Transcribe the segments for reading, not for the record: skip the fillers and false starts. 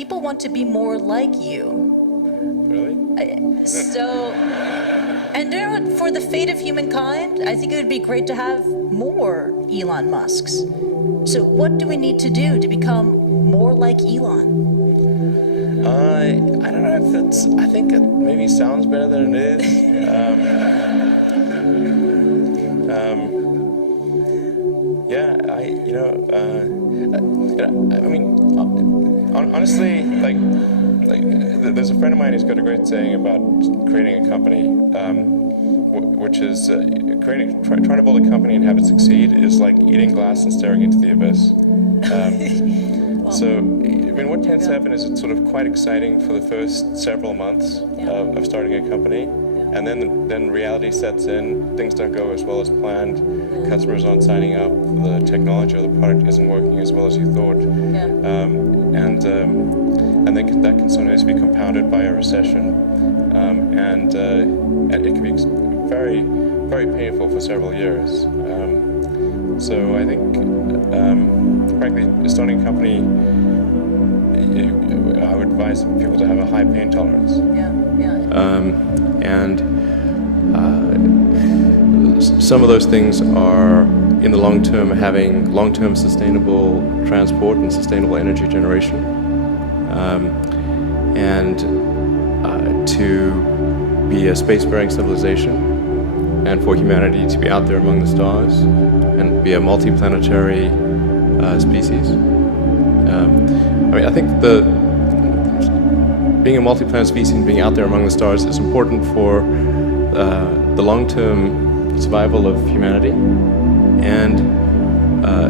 people want to be more like you. Really? And you know what, for the fate of humankind, I think it would be great to have more Elon Musks. So what do we need to do to become more like Elon? I don't know if it's, I think it maybe sounds better than it is. Yeah, honestly, like there's a friend of mine who's got a great saying about creating a company, which is trying to build a company and have it succeed is like eating glass and staring into the abyss. So, I mean, what tends to happen is it's sort of quite exciting for the first several months of starting a company, and then reality sets in. Things don't go as well as planned. Customers aren't signing up. The technology or the product isn't working as well as you thought, and then that can sometimes be compounded by a recession, and it can be very, very painful for several years. So I think, frankly, starting a company, I would advise people to have a high pain tolerance. Some of those things are, in the long term, having long-term sustainable transport and sustainable energy generation, and to be a spacefaring civilization, and for humanity to be out there among the stars and be a multi-planetary species. I think being a multi-planet species and being out there among the stars is important for the long-term survival of humanity, and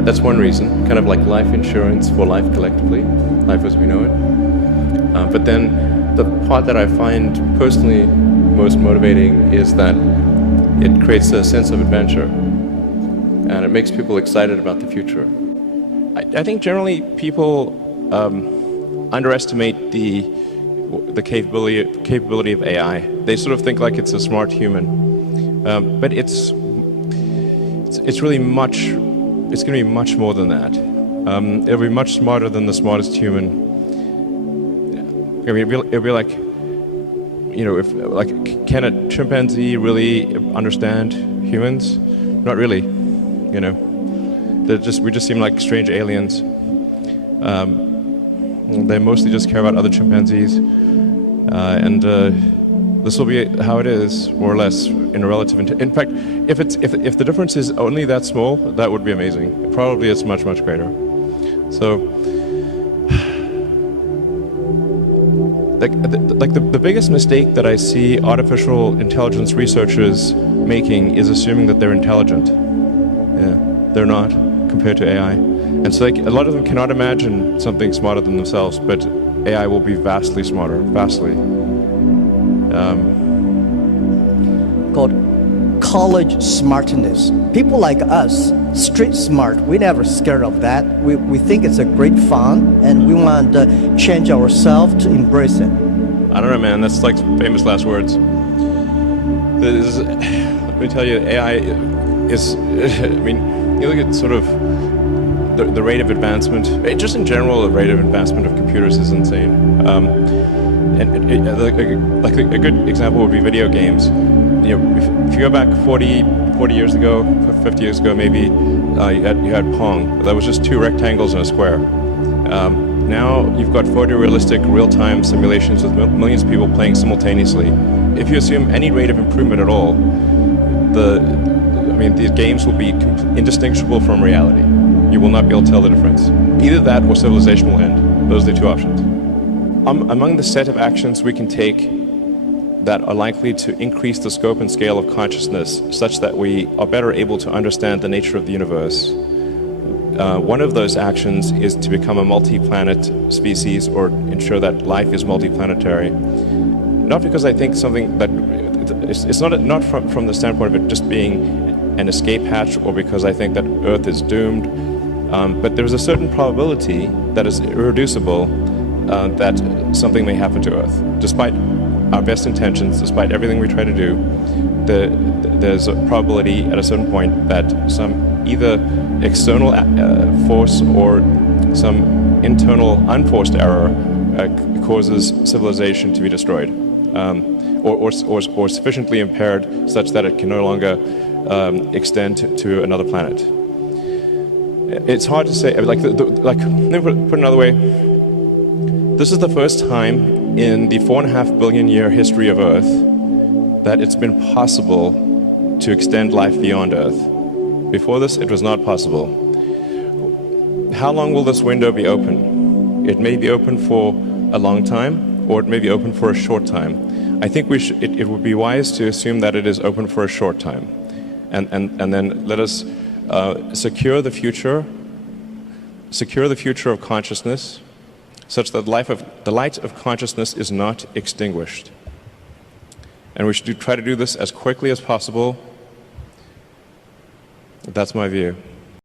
that's one reason, kind of like life insurance for life collectively, life as we know it. But then the part that I find personally most motivating is that it creates a sense of adventure, and it makes people excited about the future. I think generally people underestimate the capability of AI. They sort of think like it's a smart human, but it's really much. It's going to be much more than that. It'll be much smarter than the smartest human. I mean, it'll be like, can a chimpanzee really understand humans? Not really. We just seem like strange aliens. They mostly just care about other chimpanzees, and this will be how it is, more or less, in a relative. In fact, if the difference is only that small, that would be amazing. Probably it's much greater. So, the biggest mistake that I see artificial intelligence researchers making is assuming that they're intelligent. Yeah, they're not compared to AI. And so a lot of them cannot imagine something smarter than themselves, but AI will be vastly smarter, vastly. Called college smartness. People like us, street smart, we never scared of that. We think it's a great fun, and we want to change ourselves to embrace it. I don't know, man, that's like famous last words. Let me tell you, AI is, you look at sort of the rate of advancement, just in general, the rate of advancement of computers is insane. Like a good example would be video games. If you go back 40 years ago, 50 years ago maybe, you had Pong. That was just two rectangles and a square. Now you've got photorealistic real-time simulations with millions of people playing simultaneously. If you assume any rate of improvement at all, these games will be indistinguishable from reality. You will not be able to tell the difference. Either that or civilization will end. Those are the two options. Among the set of actions we can take that are likely to increase the scope and scale of consciousness such that we are better able to understand the nature of the universe, one of those actions is to become a multi-planet species or ensure that life is multi-planetary. Not because I think something that, it's not from the standpoint of it just being an escape hatch or because I think that Earth is doomed, but there's a certain probability that is irreducible that something may happen to Earth. Despite our best intentions, despite everything we try to do, there's a probability at a certain point that some either external force or some internal unforced error causes civilization to be destroyed, or sufficiently impaired such that it can no longer extend to another planet. It's hard to say. Like, let me put it another way. This is the first time in the 4.5 billion year history of Earth that it's been possible to extend life beyond Earth. Before this, it was not possible. How long will this window be open? It may be open for a long time, or it may be open for a short time. I think it would be wise to assume that it is open for a short time, and then let us secure the future of consciousness, such that the light of consciousness is not extinguished. And we should try to do this as quickly as possible. That's my view.